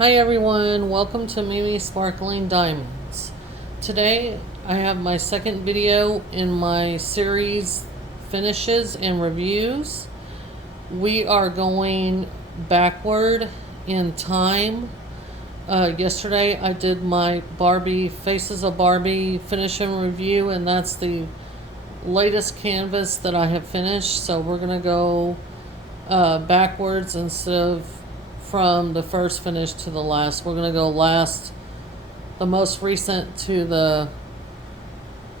Hi everyone, welcome to Mimi Sparkling Diamonds. Today I have my second video in my series finishes and reviews. We are going backward in time. Yesterday I did my Barbie Faces of Barbie finish and review, and that's the latest canvas that I have finished. So we're going to go backwards instead of from the first finish to the last. We're going to go the most recent to the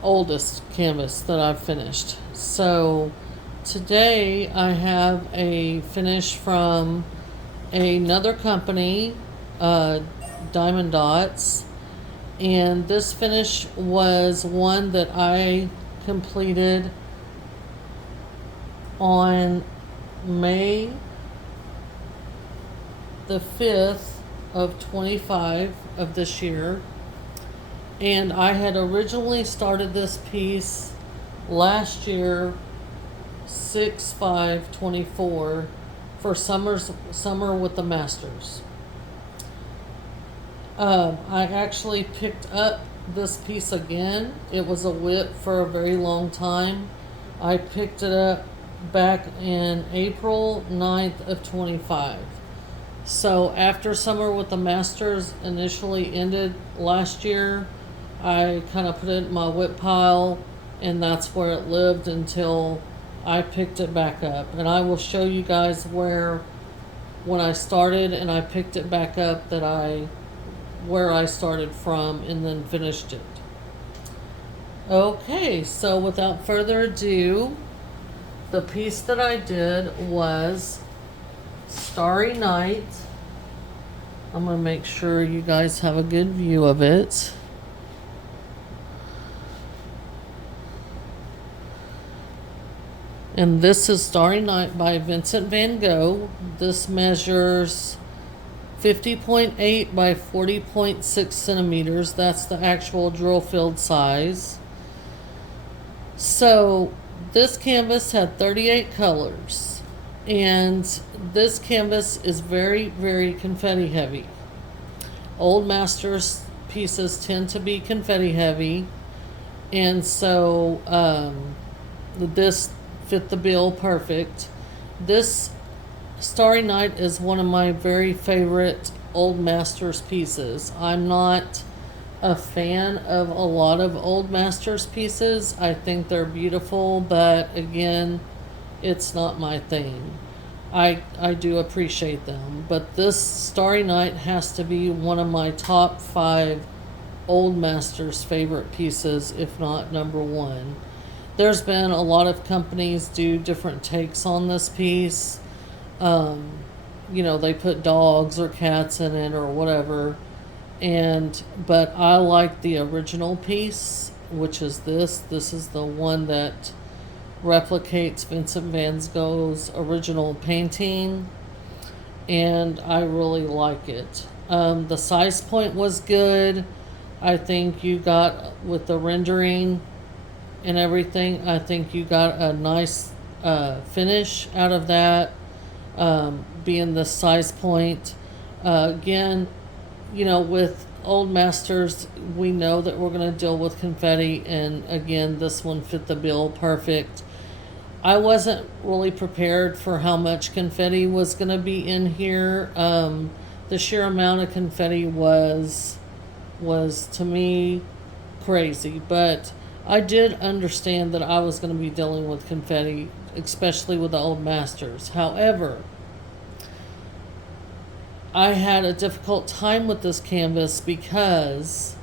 oldest canvas that I've finished. So today I have a finish from another company, Diamond Dotz, and this finish was one that I completed on May the 5th of 25 of this year, and I had originally started this piece last year 6/5/24 for summer with the Masters. I actually picked up this piece again. It was a WIP for a very long time. I picked it up back in April 9th of 25. So after Summer with the Masters initially ended last year, I kind of put it in my WIP pile, and that's where it lived until I picked it back up. And I will show you guys when I started and I picked it back up, where I started from and then finished it. Okay, so without further ado, the piece that I did was Starry Night. I'm going to make sure you guys have a good view of it. And this is Starry Night by Vincent van Gogh. This measures 50.8 by 40.6 centimeters. That's the actual drill field size. So this canvas had 38 colors. And this canvas is very, very confetti heavy. Old Masters pieces tend to be confetti heavy. And so this fit the bill perfect. This Starry Night is one of my very favorite Old Masters pieces. I'm not a fan of a lot of Old Masters pieces. I think they're beautiful, but again, it's not my thing. I do appreciate them, but this Starry Night has to be one of my top 5 Old Masters favorite pieces, if not number 1. There's been a lot of companies do different takes on this piece. They put dogs or cats in it or whatever, but I like the original piece, which is this. This is the one that replicates Vincent van Gogh's original painting, and I really like it. The size point was good. I think you got, with the rendering and everything, I think you got a nice finish out of that, being the size point. Again, with Old Masters, we know that we're going to deal with confetti, and again, this one fit the bill perfect. I wasn't really prepared for how much confetti was going to be in here. The sheer amount of confetti was to me crazy, but I did understand that I was going to be dealing with confetti, especially with the Old Masters. However, I had a difficult time with this canvas because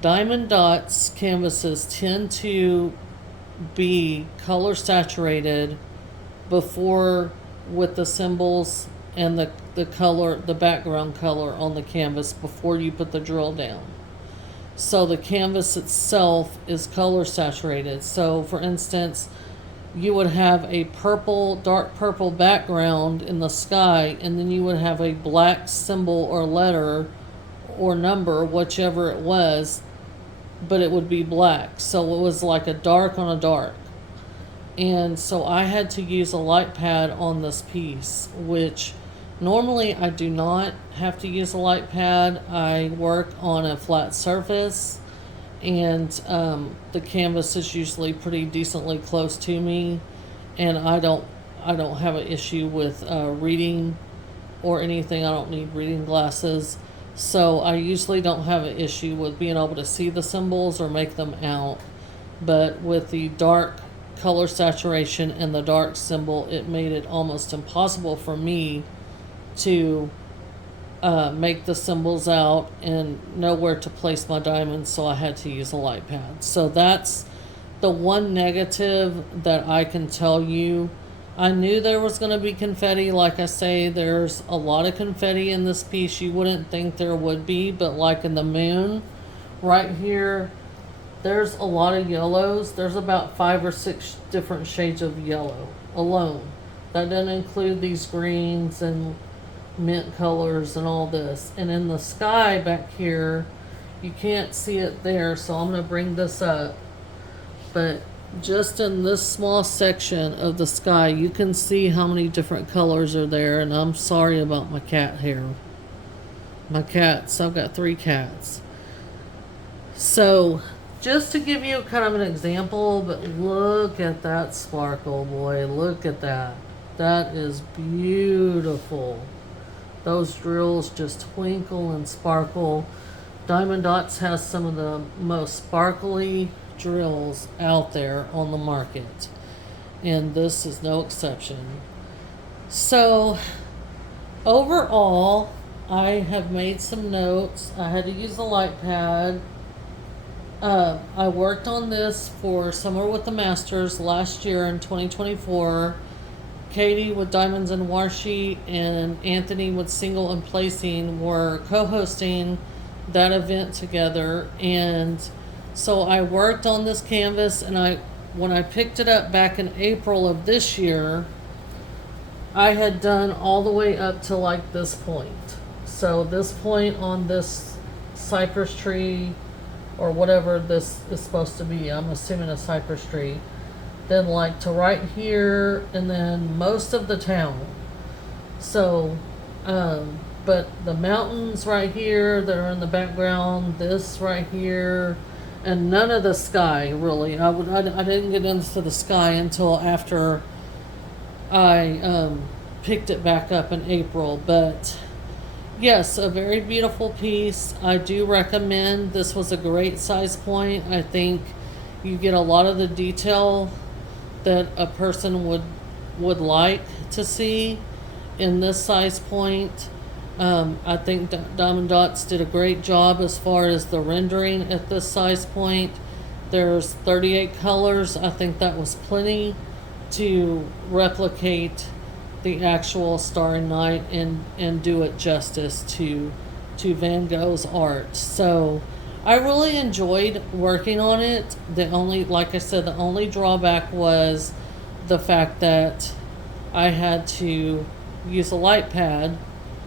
Diamond Dotz canvases tend to be color saturated before, with the symbols and the color, the background color on the canvas before you put the drill down. So the canvas itself is color saturated. So for instance, you would have a dark purple background in the sky, and then you would have a black symbol or letter or number, whichever it was, but it would be black. So it was like a dark on a dark. And so I had to use a light pad on this piece, which Normally, I do not have to use a light pad. I work on a flat surface, and the canvas is usually pretty decently close to me, and I don't have an issue with reading or anything. I don't need reading glasses, so I usually don't have an issue with being able to see the symbols or make them out. But with the dark color saturation and the dark symbol, it made it almost impossible for me to make the symbols out and know where to place my diamonds, so I had to use a light pad. So that's the one negative that I can tell you. I knew there was going to be confetti. Like I say, there's a lot of confetti in this piece. You wouldn't think there would be, but like in the moon right here, there's a lot of yellows. There's about 5 or 6 different shades of yellow alone. That doesn't include these greens and mint colors and all this. And in the sky back here, you can't see it there, so I'm going to bring this up. But just in this small section of the sky, you can see how many different colors are there. And I'm sorry about my cat hair. My cats, I've got 3 cats. So just to give you kind of an example, but look at that sparkle, boy. Look at that. That is beautiful. Those drills just twinkle and sparkle. Diamond Dotz has some of the most sparkly drills out there on the market, and this is no exception. So overall, I have made some notes. I had to use a light pad. I worked on this for Summer with the Masters last year in 2024. Katie with Diamonds and Washi and Anthony with Single and Placing were co-hosting that event together. And so I worked on this canvas, and when I picked it up back in April of this year, I had done all the way up to like this point. So this point on this cypress tree, or whatever this is supposed to be, I'm assuming a cypress tree, then like to right here, and then most of the town. So but the mountains right here that are in the background, this right here, and none of the sky really. I didn't get into the sky until after I picked it back up in April. But yes, a very beautiful piece. I do recommend. This was a great size point. I think you get a lot of the detail that a person would like to see in this size point. I think Diamond Dotz did a great job as far as the rendering at this size point. There's 38 colors. I think that was plenty to replicate the actual Starry Night and do it justice to Van Gogh's art. So I really enjoyed working on it. Like I said, the only drawback was the fact that I had to use a light pad,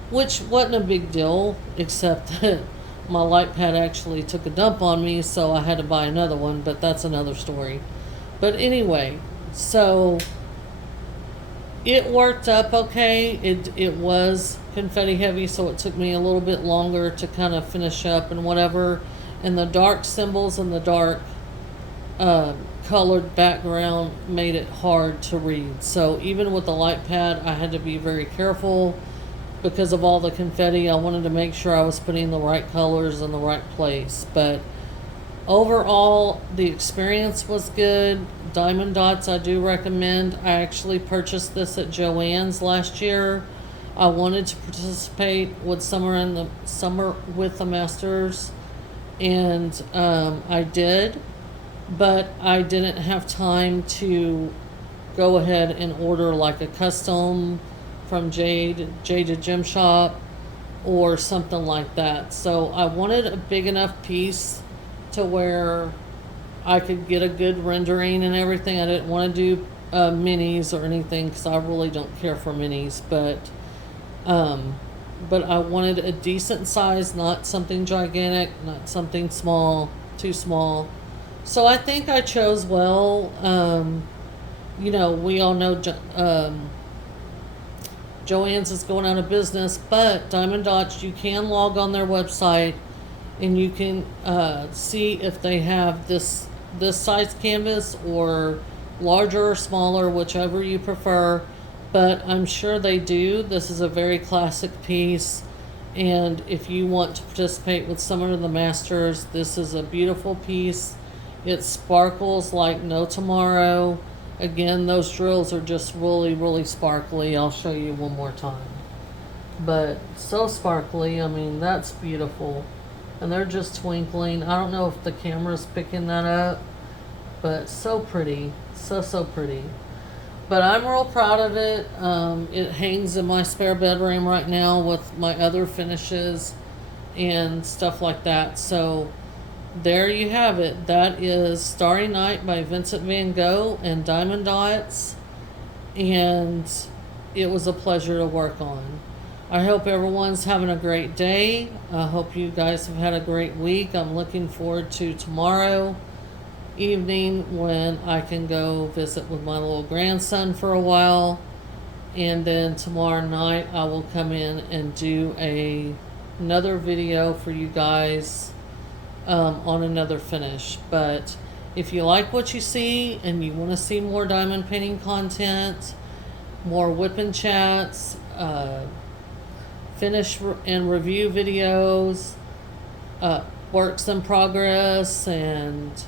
which wasn't a big deal, except that my light pad actually took a dump on me, so I had to buy another one, but that's another story. But anyway, so it worked up okay. It was confetti heavy, so it took me a little bit longer to kind of finish up and whatever. And the dark symbols and the dark colored background made it hard to read. So even with the light pad, I had to be very careful because of all the confetti. I wanted to make sure I was putting the right colors in the right place. But overall, the experience was good. Diamond Dotz, I do recommend. I actually purchased this at Joann's last year. I wanted to participate with Summer with the Masters, and I did, but I didn't have time to go ahead and order like a custom from Jade to Gem Shop or something like that. So I wanted a big enough piece to where I could get a good rendering and everything. I didn't want to do minis or anything because I really don't care for minis, but I wanted a decent size, not something gigantic, not something small, too small. So I think I chose well. We all know Joann's is going out of business, but Diamond Dotz, you can log on their website and you can see if they have this size canvas or larger or smaller, whichever you prefer. But I'm sure they do. This is a very classic piece, and if you want to participate with some of the masters, this is a beautiful piece. It sparkles like no tomorrow. Again, those drills are just really, really sparkly. I'll show you one more time. But so sparkly, I mean, that's beautiful. And they're just twinkling. I don't know if the camera's picking that up, but so pretty. So pretty. But I'm real proud of it. It hangs in my spare bedroom right now with my other finishes and stuff like that. So there you have it. That is Starry Night by Vincent van Gogh and Diamond Dotz. And it was a pleasure to work on. I hope everyone's having a great day. I hope you guys have had a great week. I'm looking forward to tomorrow evening when I can go visit with my little grandson for a while. And then tomorrow night I will come in and do another video for you guys on another finish. But if you like what you see and you want to see more diamond painting content, more WIP chats, finish and review videos, works in progress, and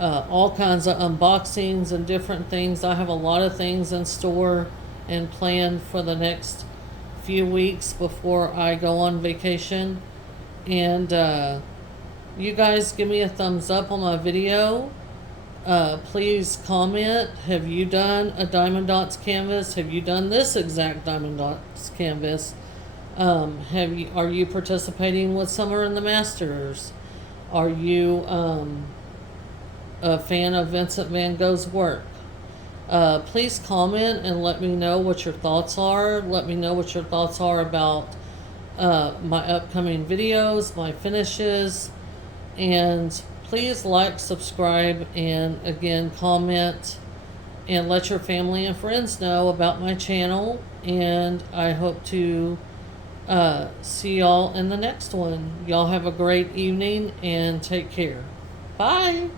all kinds of unboxings and different things. I have a lot of things in store and planned for the next few weeks before I go on vacation. And you guys give me a thumbs up on my video. Please comment. Have you done a Diamond Dotz canvas? Have you done this exact Diamond Dotz canvas? Are you participating with Summer and the Masters? Are you a fan of Vincent van Gogh's work? Please comment and let me know what your thoughts are. Let me know what your thoughts are about my upcoming videos, my finishes, and please like, subscribe, and again comment, and let your family and friends know about my channel. And I hope to see y'all in the next one. Y'all have a great evening and take care. Bye.